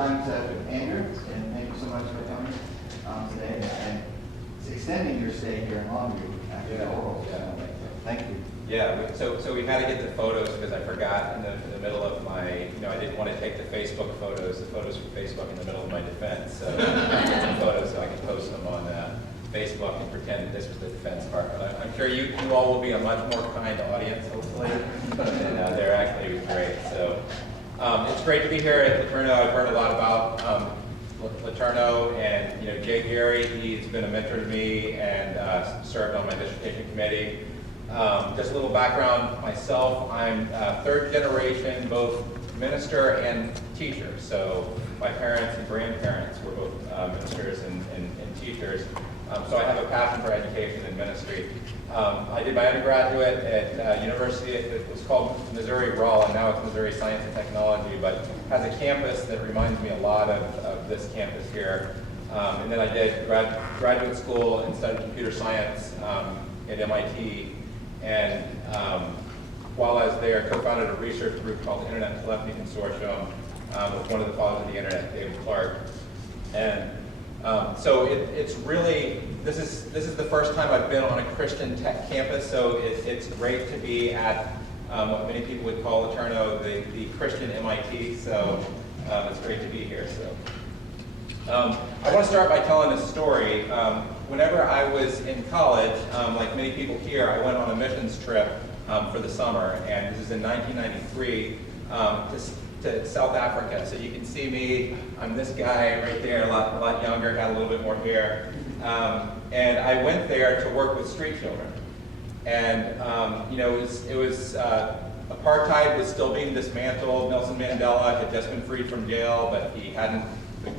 time to Andrew, and thank you so much for coming today and extending your stay here in Longview after the oral. Thank you. Yeah, so we had to get the photos because I forgot in the middle of my, I didn't want to take the Facebook photos, the photos from Facebook in the middle of my defense. So I get some photos so I can post them on Facebook and pretend that this was the defense part. But I'm sure you all will be a much more kind audience, hopefully, and they're actually great. So it's great to be here at LeTourneau. I've heard a lot about LeTourneau and Jay Gary. He's been a mentor to me and served on my dissertation committee. Just a little background myself. I'm third generation, both minister and teacher. So my parents and grandparents were both ministers and teachers. So I have a passion for education and ministry. I did my undergraduate at university. It was called Missouri Rollin. Now it's Missouri Science and Technology, but has a campus that reminds me a lot of this campus here. And then I did graduate school and studied computer science at MIT. And while I was there, co-founded a research group called the Internet Telephony Consortium with one of the fathers of the Internet, David Clark. And so it's really, this is the first time I've been on a Christian tech campus, so it's great to be at what many people would call LeTourneau, the Christian MIT, so it's great to be here. So I want to start by telling a story. Whenever I was in college, like many people here, I went on a missions trip for the summer, and this is in 1993 to South Africa. So you can see me, I'm this guy right there, a lot younger, got a little bit more hair. And I went there to work with street children. And it was apartheid was still being dismantled. Nelson Mandela had just been freed from jail, but he hadn't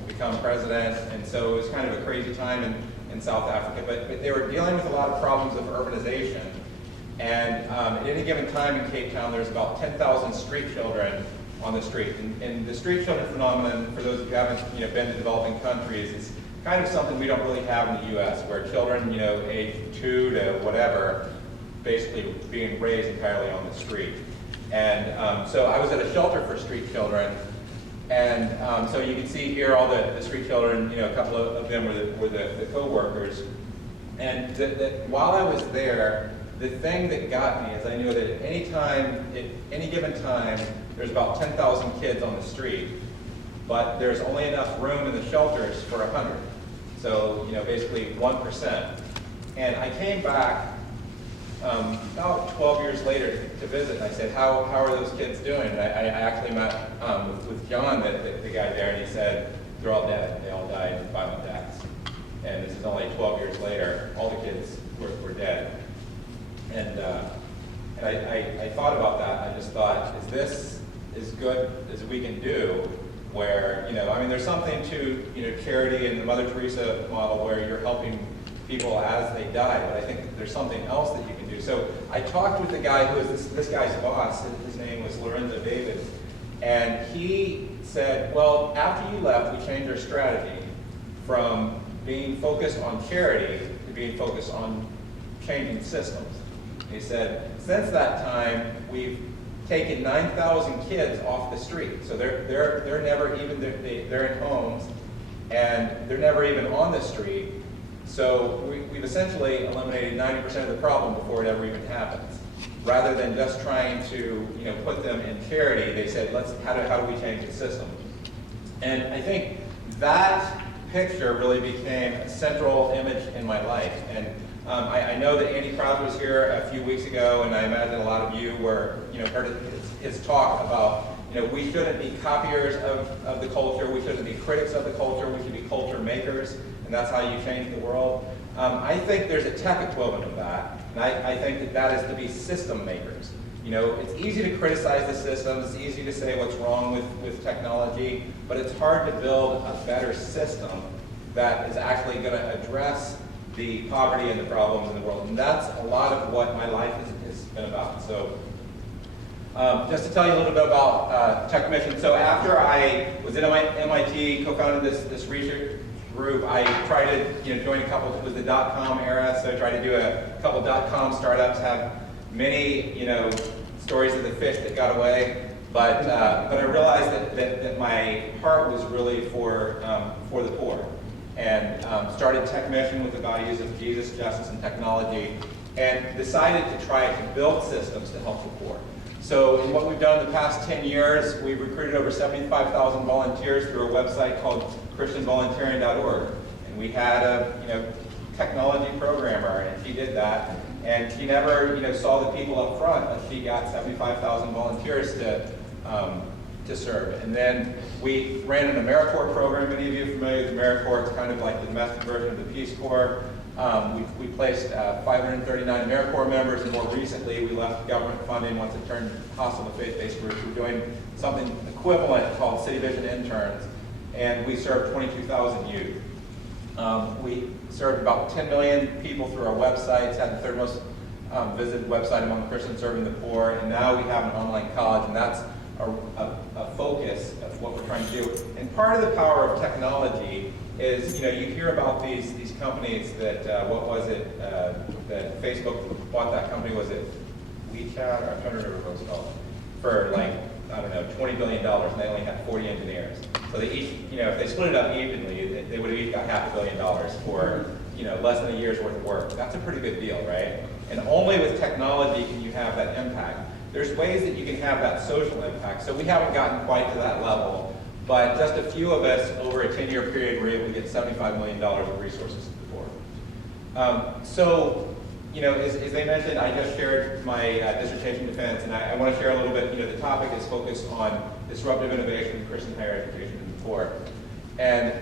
become president. And so it was kind of a crazy time in South Africa. But they were dealing with a lot of problems of urbanization. And at any given time in Cape Town, there's about 10,000 street children on the street. And the street children phenomenon, for those who haven't been to developing countries, is kind of something we don't really have in the U.S., where children, age 2 to whatever, basically being raised entirely on the street. And so I was at a shelter for street children, and so you can see here all the street children, a couple of them were the co-workers. And while I was there, the thing that got me is I knew that at any given time, there's about 10,000 kids on the street, but there's only enough room in the shelters for 100. So, basically 1%. And I came back about 12 years later to visit, and I said, how are those kids doing? And I actually met with John, the guy there, and he said, they're all dead. They all died of violent deaths. And this is only 12 years later. All the kids were dead. And I thought about that, and I just thought, is this as good as we can do? Where, there's something to, charity and the Mother Teresa model where you're helping people as they die, but I think there's something else that you can do. So I talked with the guy who was this guy's boss. His name was Lorenzo David, and he said, well, after you left, we changed our strategy from being focused on charity to being focused on changing systems. He said, since that time, we've taken 9,000 kids off the street. So they're never even, they're in homes, and they're never even on the street. So we've essentially eliminated 90% of the problem before it ever even happens. Rather than just trying to put them in charity, they said, how do we change the system? And I think that picture really became a central image in my life. And I know that Andy Krause was here a few weeks ago, and I imagine a lot of you heard his talk about we shouldn't be copiers of the culture, we shouldn't be critics of the culture, we should be culture makers, and that's how you change the world. I think there's a tech equivalent of that, and I think that is to be system makers. It's easy to criticize the systems, it's easy to say what's wrong with technology, but it's hard to build a better system that is actually going to address the poverty and the problems in the world. And that's a lot of what my life has been about. So just to tell you a little bit about Tech Mission. So after I was at MIT, co-founded this research group, I tried to join a couple, it was the .com era, so I tried to do a couple .com startups, have many stories of the fish that got away. But I realized that my heart was really for the poor, and started Tech Mission with the values of Jesus, justice, and technology, and decided to try to build systems to help the poor. So in what we've done in the past 10 years, we've recruited over 75,000 volunteers through a website called ChristianVolunteering.org. And we had a technology programmer, and she did that. And she never saw the people up front, but she got 75,000 volunteers to serve. And then we ran an AmeriCorps program. Many of you are familiar with AmeriCorps. It's kind of like the domestic version of the Peace Corps. We placed 539 AmeriCorps members, and more recently we left government funding once it turned hostile to faith-based groups. We're doing something equivalent called City Vision Interns, and we served 22,000 youth. We served about 10 million people through our websites, had the third most visited website among Christians serving the poor, and now we have an online college, and that's a focus of what we're trying to do. And part of the power of technology is, you hear about these companies that, what was it, that Facebook bought that company, was it WeChat, or I'm trying to remember what it was called, for like, I don't know, $20 billion, and they only had 40 engineers. So they each, if they split it up evenly, they would have each got $500 million for, less than a year's worth of work. That's a pretty good deal, right? And only with technology can you have that impact. There's ways that you can have that social impact. So we haven't gotten quite to that level, but just a few of us over a 10-year period were able to get $75 million of resources to the poor. As they mentioned, I just shared my dissertation defense, and I want to share a little bit. The topic is focused on disruptive innovation in Christian higher education in the poor. And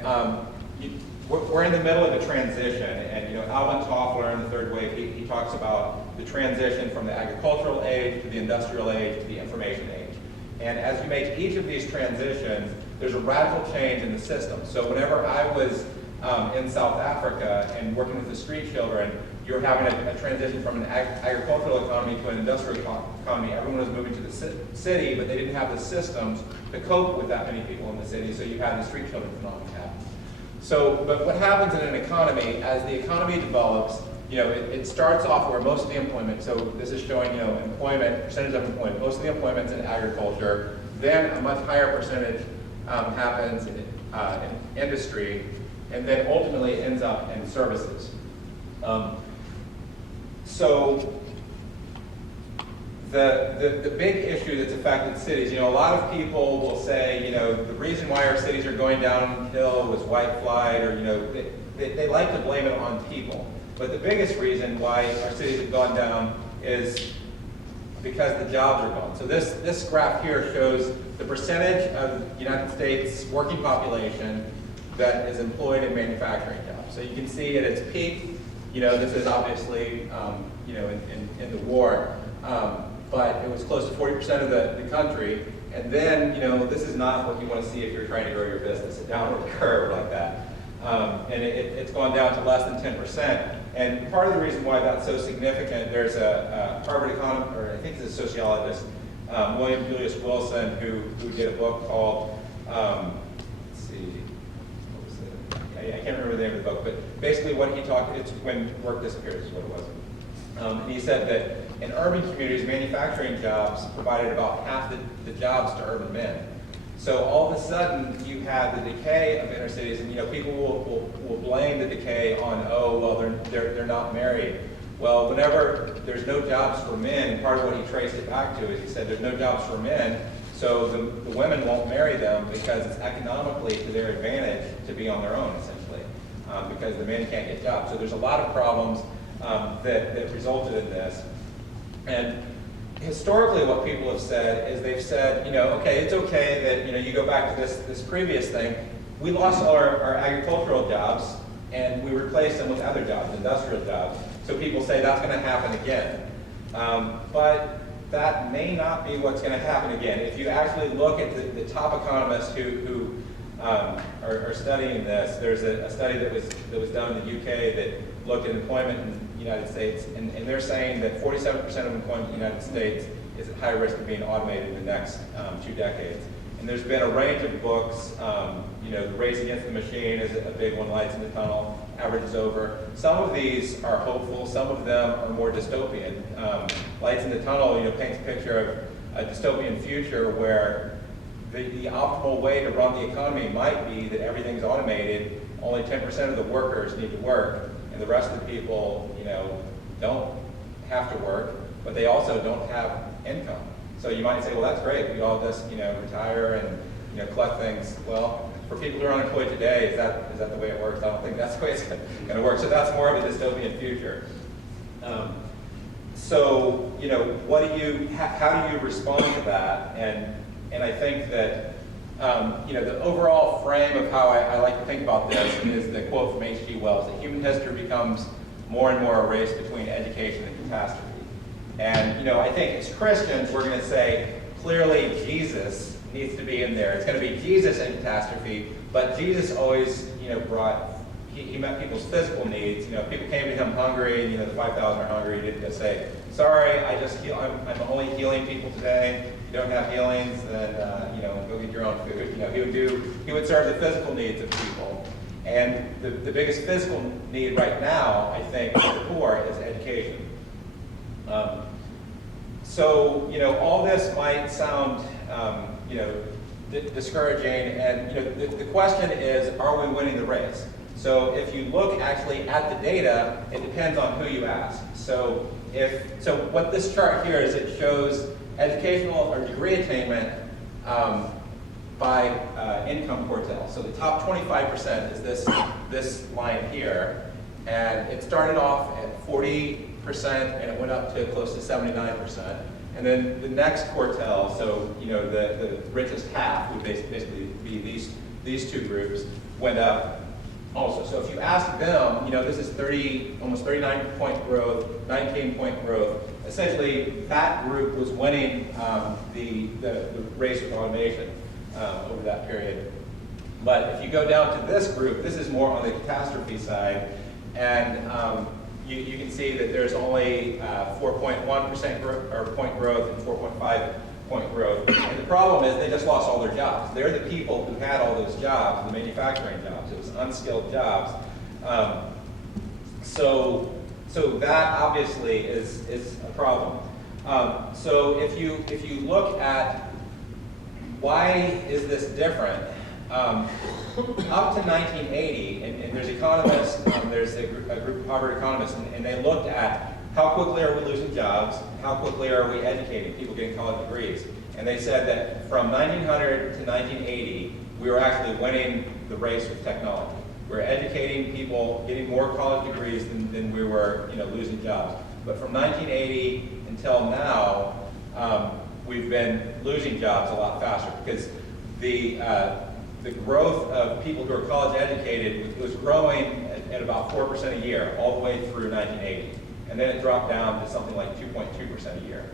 we're in the middle of a transition, and Alvin Toffler in the third wave, he talks about the transition from the agricultural age to the industrial age to the information age. And as you make each of these transitions, there's a radical change in the system. So whenever I was in South Africa and working with the street children, you're having a transition from an agricultural economy to an industrial economy. Everyone was moving to the city, but they didn't have the systems to cope with that many people in the city, so you had the street children phenomenon happen. But what happens in an economy, as the economy develops, it starts off where most of the employment, so this is showing, employment, percentage of employment, most of the employment's in agriculture, then a much higher percentage happens in industry, and then ultimately it ends up in services. So the big issue that's affected cities, a lot of people will say, the reason why our cities are going downhill was white flight, or they like to blame it on people. But the biggest reason why our cities have gone down is because the jobs are gone. So this graph here shows the percentage of the United States working population that is employed in manufacturing jobs. So you can see at its peak, this is obviously, in the war, but it was close to 40% of the country. And then, this is not what you want to see if you're trying to grow your business, a downward curve like that. And it's gone down to less than 10%. And part of the reason why that's so significant, there's a Harvard economist, or I think he's a sociologist, William Julius Wilson, who did a book called, let's see, what was it? I can't remember the name of the book, but basically what he talked, it's When Work Disappears is what it was. And he said that in urban communities, manufacturing jobs provided about half the jobs to urban men. So all of a sudden, you have the decay of inner cities, and people will blame the decay on, oh, well, they're not married. Well, whenever there's no jobs for men, part of what he traced it back to is he said there's no jobs for men, so the women won't marry them because it's economically to their advantage to be on their own, essentially, because the men can't get jobs. So there's a lot of problems that resulted in this. And historically, what people have said is they've said, okay, it's okay that you go back to this previous thing. We lost all our agricultural jobs, and we replaced them with other jobs, industrial jobs. So people say that's going to happen again. But that may not be what's going to happen again. If you actually look at the top economists who are studying this, there's a study that was done in the UK that looked at employment in the United States, and they're saying that 47% of employment in the United States is at high risk of being automated in the next 2 decades. And there's been a range of books. The Race Against the Machine is a big one, Lights in the Tunnel, Average is Over. Some of these are hopeful, some of them are more dystopian. Lights in the Tunnel, paints a picture a dystopian future where the optimal way to run the economy might be that everything's automated, only 10% of the workers need to work, and the rest of the people, don't have to work, but they also don't have income. So you might say, well, that's great. We all just, retire and, collect things. Well, for people who are unemployed today, is that the way it works? I don't think that's the way it's going to work. So that's more of a dystopian future. So, how do you respond to that? And I think that, the overall frame of how I like to think about this is the quote from H.G. Wells, that human history becomes more and more a race between education and catastrophe. And, I think as Christians, we're going to say, clearly Jesus needs to be in there. It's going to be Jesus and catastrophe, but Jesus always, he met people's physical needs. People came to him hungry, and, the 5,000 are hungry. He didn't just say, sorry, I'm only healing people today. If you don't have healings, then, go get your own food. He would serve the physical needs of people. And the biggest physical need right now, I think, for the poor is education. So, all this might sound, discouraging, and the question is, are we winning the race? So if you look actually at the data, it depends on who you ask. So what this chart here is, it shows educational or degree attainment by income quartile. So the top 25% is this line here, and it started off at 40%, and it went up to close to 79%. And then the next quartile, so the richest half would basically be these two groups, went up also. So if you ask them, this is almost 39-point growth, 19-point growth. Essentially, that group was winning the race with automation over that period. But if you go down to this group, this is more on the catastrophe side, and you can see that there's only 4.1% point growth and 4.5 point growth. And the problem is they just lost all their jobs. They're the people who had all those jobs, the manufacturing jobs. It was unskilled jobs. So that obviously is a problem. So if you look at why is this different, up to 1980, and there's economists, there's a group of Harvard economists, and they looked at how quickly are we losing jobs, how quickly are we educating people getting college degrees. And they said that from 1900 to 1980, we were actually winning the race with technology. We're educating people, getting more college degrees than we were losing jobs. But from 1980 until now, we've been losing jobs a lot faster, because the growth of people who are college educated was growing at about 4% a year all the way through 1980. And then it dropped down to something like 2.2% a year.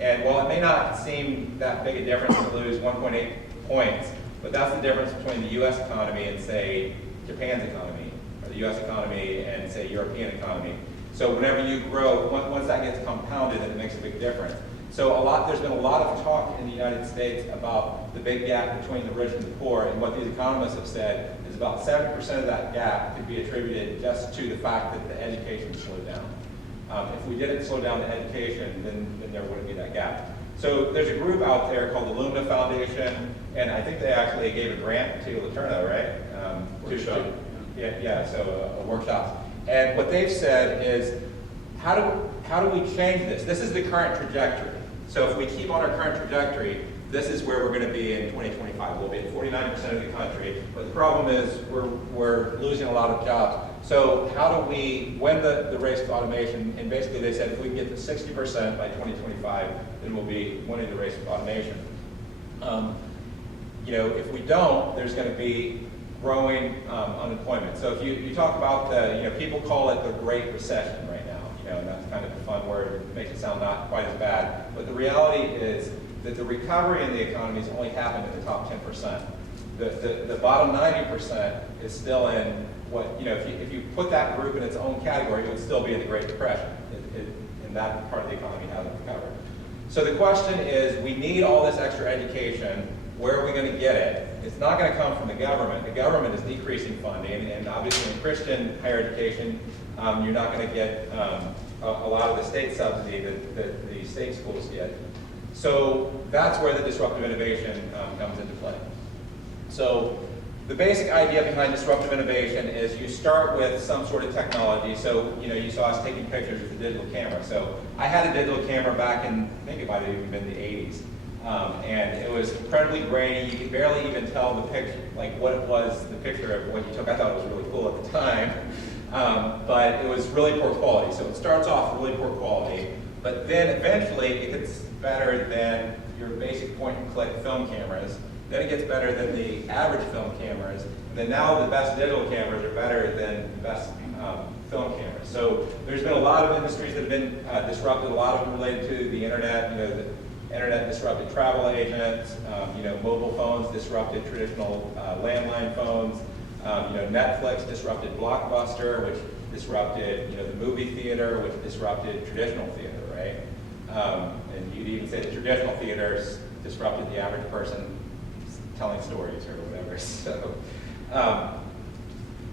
And while it may not seem that big a difference to lose 1.8 points, but that's the difference between the US economy and, say, Japan's economy, or the US economy and, say, European economy. So whenever you grow, once that gets compounded, it makes a big difference. So there's been a lot of talk in the United States about the big gap between the rich and the poor, and what these economists have said is about 70% of that gap could be attributed just to the fact that the education slowed down. If we didn't slow down the education, then there wouldn't be that gap. So there's a group out there called the Lumina Foundation, and I think they actually gave a grant to Laterno, right? Workshop. So a workshop. And what they've said is, how do we change this? This is the current trajectory. So if we keep on our current trajectory, this is where we're going to be in 2025. We'll be at 49% of the country. But the problem is we're losing a lot of jobs. So how do we win the race with automation? And basically they said if we can get to 60% by 2025, then we'll be winning the race with automation. If we don't, there's going to be growing unemployment. So if you talk about people call it the Great Recession right now. And that's kind of a fun word. It makes it sound not quite as bad. But the reality is that the recovery in the economy has only happened in the top 10%. The bottom 90% is still in what, if you put that group in its own category, it would still be in the Great Depression. And that part of the economy hasn't recovered. So the question is, we need all this extra education. Where are we going to get it? It's not going to come from the government. The government is decreasing funding, and obviously in Christian higher education, you're not going to get a lot of the state subsidy that the state schools get. So that's where the disruptive innovation comes into play. So the basic idea behind disruptive innovation is you start with some sort of technology. So, you saw us taking pictures with a digital camera. So I had a digital camera back in, I think it might have even been the 80s. And it was incredibly grainy. You could barely even tell the picture, like what it was, the picture of what you took. I thought it was really cool at the time. But it was really poor quality. So it starts off really poor quality. But then eventually it gets better than your basic point-and-click film cameras. Then it gets better than the average film cameras. And then now the best digital cameras are better than the best film cameras. So there's been a lot of industries that have been disrupted, a lot of them related to the internet. The internet disrupted travel agents. Mobile phones disrupted traditional landline phones. Netflix disrupted Blockbuster, which disrupted the movie theater, which disrupted traditional theater, right? And you'd even say the traditional theaters disrupted the average person telling stories or whatever.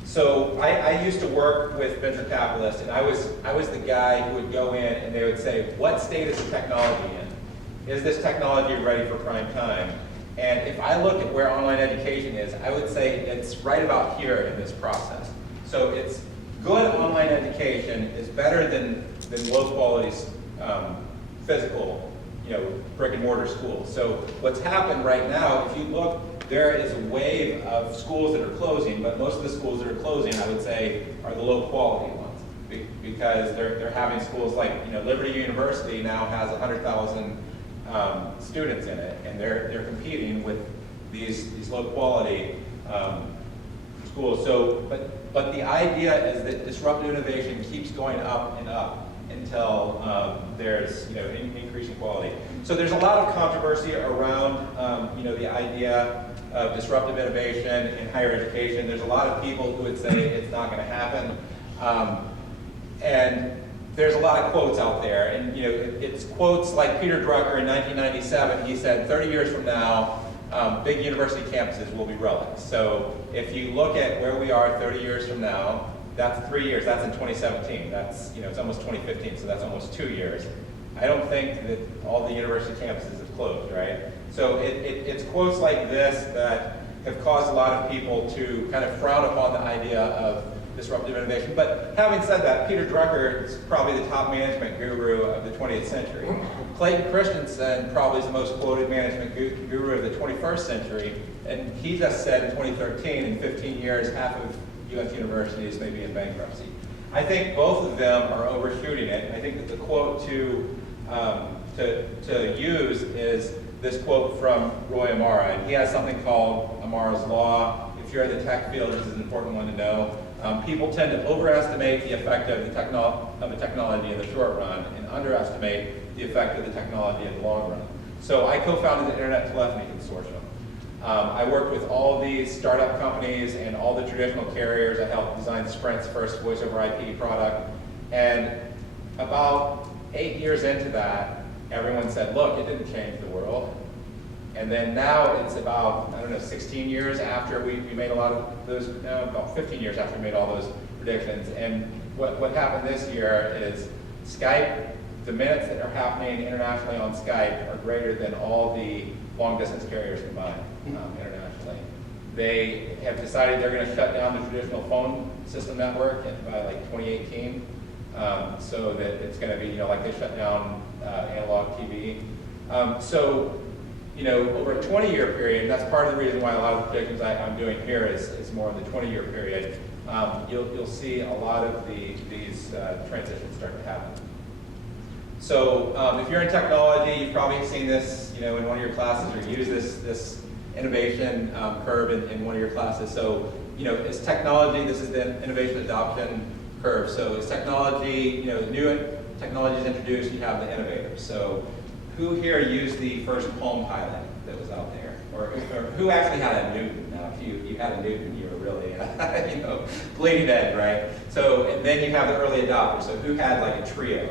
So I used to work with venture capitalists, and I was the guy who would go in and they would say, what state is the technology in? Is this technology ready for prime time? And if I look at where online education is, I would say it's right about here in this process. So it's good online education is better than low quality physical brick and mortar schools. So what's happened right now, if you look, there is a wave of schools that are closing, but most of the schools that are closing, I would say, are the low quality ones, because they're having schools like Liberty University now has 100,000 students in it, and they're competing with these low quality schools. So, but the idea is that disruptive innovation keeps going up and up until there's increasing quality. So there's a lot of controversy around the idea of disruptive innovation in higher education. There's a lot of people who would say it's not going to happen, and there's a lot of quotes out there, and it's quotes like Peter Drucker in 1997. He said, 30 years from now, big university campuses will be relics. So if you look at where we are 30 years from now, that's 3 years. That's in 2017. That's it's almost 2015, so that's almost 2 years. I don't think that all the university campuses have closed, right? So it's quotes like this that have caused a lot of people to kind of frown upon the idea of disruptive innovation. But having said that, Peter Drucker is probably the top management guru of the 20th century. Clayton Christensen probably is the most quoted management guru of the 21st century. And he just said in 2013, in 15 years, half of U.S. universities may be in bankruptcy. I think both of them are overshooting it. I think that the quote to use is this quote from Roy Amara, and he has something called Amara's Law. If you're in the tech field, this is an important one to know. People tend to overestimate the effect of the technology in the short run and underestimate the effect of the technology in the long run. So I co-founded the Internet Telephony Consortium. I worked with all of these startup companies and all the traditional carriers. I helped design Sprint's first voice over IP product. And about 8 years into that, everyone said, look, it didn't change the world. And then now it's about, 16 years after we made a lot of those, about 15 years after we made all those predictions. And what happened this year is Skype, the minutes that are happening internationally on Skype are greater than all the long distance carriers combined internationally. They have decided they're going to shut down the traditional phone system network by like 2018. So that it's going to be, like they shut down analog TV. Over a 20-year period, that's part of the reason why a lot of the predictions I'm doing here is more in the 20-year period. You'll see a lot of these transitions start to happen. So if you're in technology, you've probably seen this, in one of your classes, or used this innovation curve in one of your classes. So, it's technology. This is the innovation adoption curve. So as technology, new technology is introduced, you have the innovators. So who here used the first Palm Pilot that was out there? Or who actually had a Newton? Now, if you had a Newton, you were really, bleeding edge, right? So, and then you have the early adopters. So who had like a Trio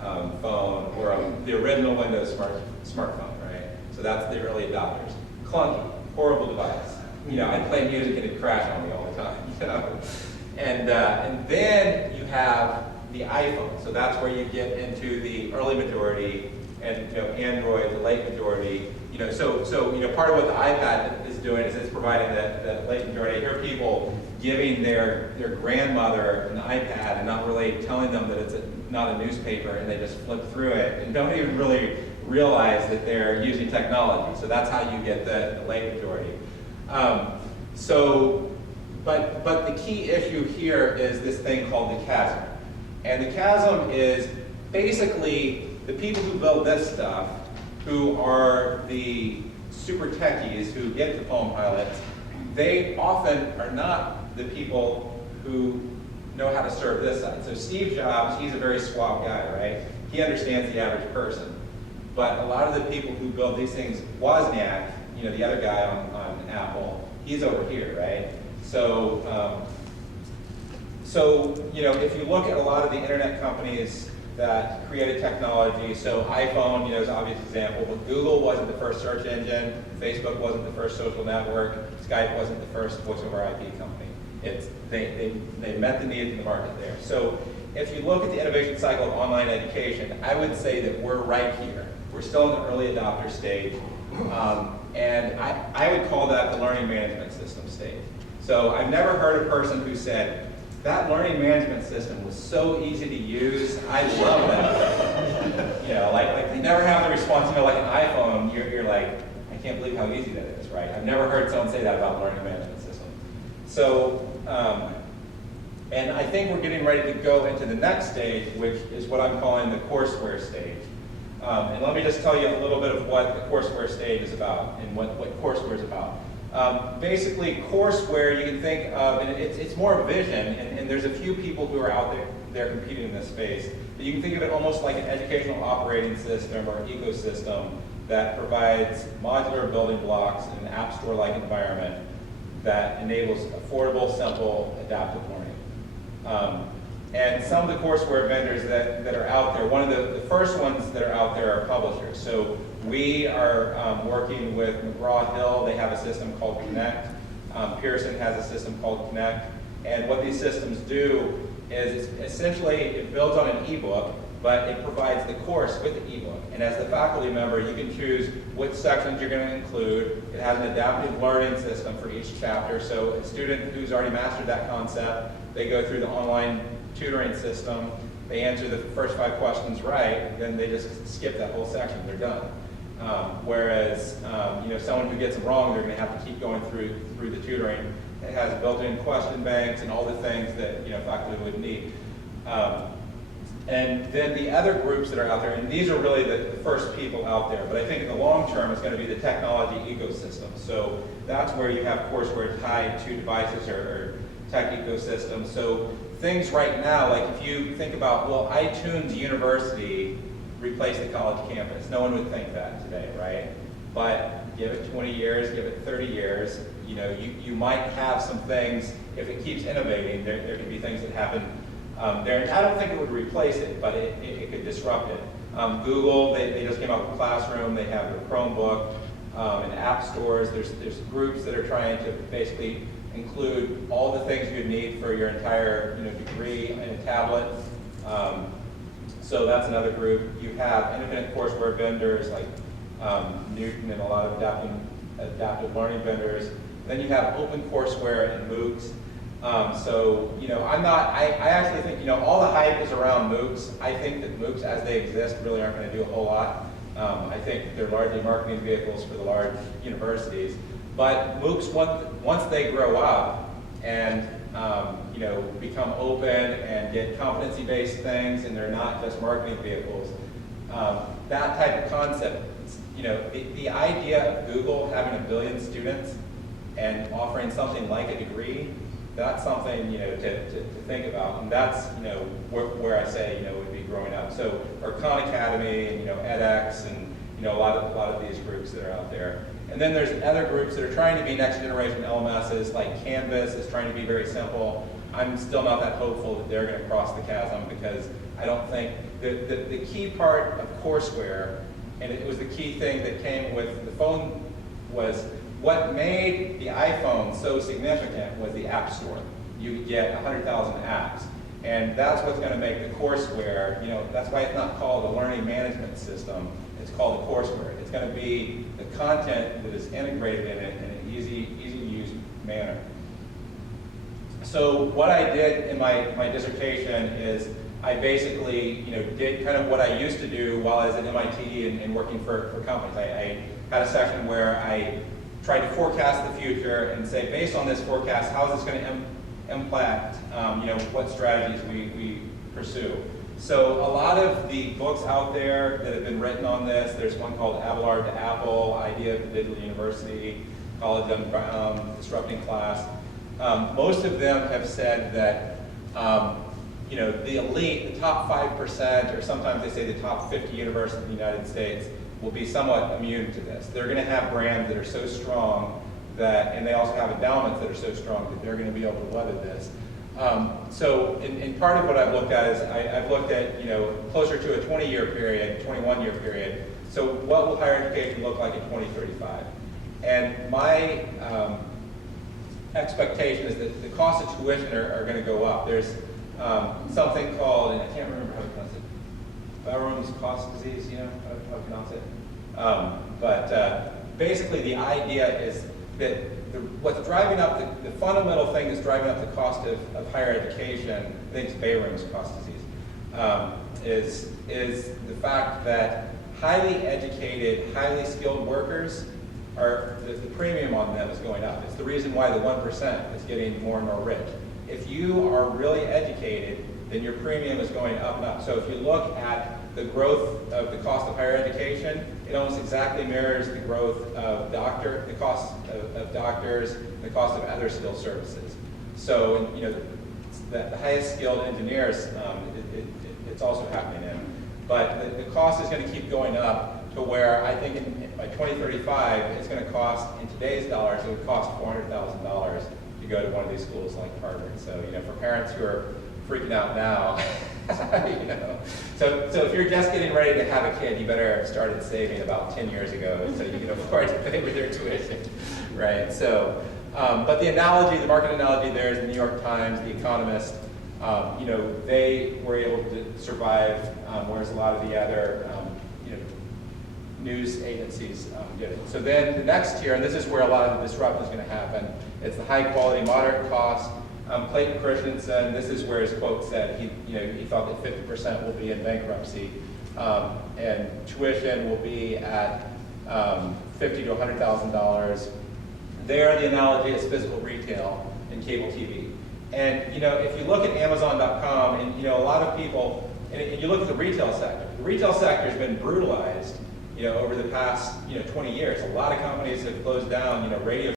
phone or the original Windows smartphone, right? So that's the early adopters. Clunky, horrible device. I'd play music and it'd crash on me all the time, And then you have the iPhone. So that's where you get into the early majority and Android, the late majority, so part of what the iPad is doing is it's providing that late majority. I hear people giving their grandmother an iPad and not really telling them that it's not a newspaper, and they just flip through it and don't even really realize that they're using technology. So that's how you get the late majority. But the key issue here is this thing called the chasm. And the chasm is basically the people who build this stuff, who are the super techies who get the Palm Pilots, they often are not the people who know how to serve this side. So Steve Jobs, he's a very suave guy, right? He understands the average person. But a lot of the people who build these things, Wozniak, the other guy on Apple, he's over here, right? So, if you look at a lot of the internet companies that created technology, so iPhone, is an obvious example, but Google wasn't the first search engine, Facebook wasn't the first social network, Skype wasn't the first voice over IP company. They met the need in the market there. So if you look at the innovation cycle of online education, I would say that we're right here. We're still in the early adopter stage, and I would call that the learning management system stage. So I've never heard a person who said, that learning management system was so easy to use, I love that. Like they never have the response, like an iPhone, you're like, I can't believe how easy that is, right? I've never heard someone say that about the learning management system. So, and I think we're getting ready to go into the next stage, which is what I'm calling the courseware stage. And let me just tell you a little bit of what the courseware stage is about and what courseware is about. Basically, courseware you can think of, and it's more vision, and there's a few people who are out there competing in this space. But you can think of it almost like an educational operating system or ecosystem that provides modular building blocks in an app store-like environment that enables affordable, simple, adaptive learning. And some of the courseware vendors that are out there, one of the first ones that are out there are publishers. So we are working with McGraw-Hill. They have a system called Connect. Pearson has a system called Connect. And what these systems do is essentially it builds on an ebook, but it provides the course with the ebook. And as the faculty member, you can choose which sections you're going to include. It has an adaptive learning system for each chapter. So a student who's already mastered that concept, they go through the online tutoring system, they answer the first 5 questions right, then they just skip that whole section, they're done. Whereas, someone who gets them wrong, they're going to have to keep going through the tutoring. It has built-in question banks and all the things that faculty would need. And then the other groups that are out there, and these are really the first people out there, but I think in the long term it's going to be the technology ecosystem. So that's where you have courseware tied to devices or tech ecosystems. So things right now, like if you think about, well, iTunes University replaced the college campus. No one would think that today, right? But give it 20 years, give it 30 years, you might have some things, if it keeps innovating, there could be things that happen there. And I don't think it would replace it, but it could disrupt it. Google, they just came out with Classroom, they have their Chromebook, and app stores. There's groups that are trying to basically include all the things you need for your entire degree in a tablet. So that's another group. You have independent courseware vendors like Newton and a lot of adaptive learning vendors. Then you have open courseware and MOOCs. I actually think, all the hype is around MOOCs. I think that MOOCs as they exist really aren't going to do a whole lot. I think they're largely marketing vehicles for the large universities. But MOOCs, once they grow up and become open and get competency-based things, and they're not just marketing vehicles, that type of concept, the idea of Google having 1 billion students and offering something like a degree, that's something to think about, and that's where I say would be growing up. So, or Khan Academy and edX and a lot of these groups that are out there. And then there's other groups that are trying to be next generation LMSs, like Canvas is trying to be very simple. I'm still not that hopeful that they're going to cross the chasm, because I don't think the key part of courseware, and it was the key thing that came with the phone, was what made the iPhone so significant was the App Store. You could get 100,000 apps. And that's what's going to make the courseware, that's why it's not called a learning management system. called the courseware. It's going to be the content that is integrated in it in an easy to use manner. So what I did in my dissertation is I basically did kind of what I used to do while I was at MIT and working for companies. I had a section where I tried to forecast the future and say, based on this forecast, how is this going to impact what strategies we pursue. So a lot of the books out there that have been written on this, there's one called Abelard to Apple, Idea of the Digital University, College on Disrupting Class. Most of them have said that the elite, the top 5%, or sometimes they say the top 50 universities in the United States, will be somewhat immune to this. They're going to have brands that are so strong that, and they also have endowments that are so strong that they're going to be able to weather this. So in part of what I've looked at is I've looked at closer to a 20-year period, 21-year period. So what will higher education look like in 2035? And my expectation is that the cost of tuition are going to go up. There's something called, and I can't remember how to pronounce it, Barrow's cost disease, how to pronounce it. But basically the idea is that what's driving up, the fundamental thing that's driving up the cost of higher education, I think it's Bayram's cost disease, is the fact that highly educated, highly skilled workers the premium on them is going up. It's the reason why the 1% is getting more and more rich. If you are really educated, then your premium is going up and up. So if you look at the growth of the cost of higher education, it almost exactly mirrors the growth of the cost of doctors, the cost of other skilled services. So the highest skilled engineers, it's also happening in. But the cost is going to keep going up to where I think by 2035, it's going to cost, in today's dollars, it would cost $400,000 to go to one of these schools like Harvard. So for parents who are freaking out now, So if you're just getting ready to have a kid, you better have started saving about 10 years ago so you can afford to pay for their tuition, right? So, but the market analogy there is the New York Times, The Economist. They were able to survive, whereas a lot of the other news agencies didn't. So then the next tier, and this is where a lot of the disruption is going to happen, it's the high quality, moderate cost. Clayton Christensen, this is where his quote said he thought that 50% will be in bankruptcy, and tuition will be at $50,000 to $100,000. There, the analogy is physical retail and cable TV. And if you look at Amazon.com, and a lot of people, and you look at the retail sector has been brutalized over the past 20 years. A lot of companies have closed down. Radio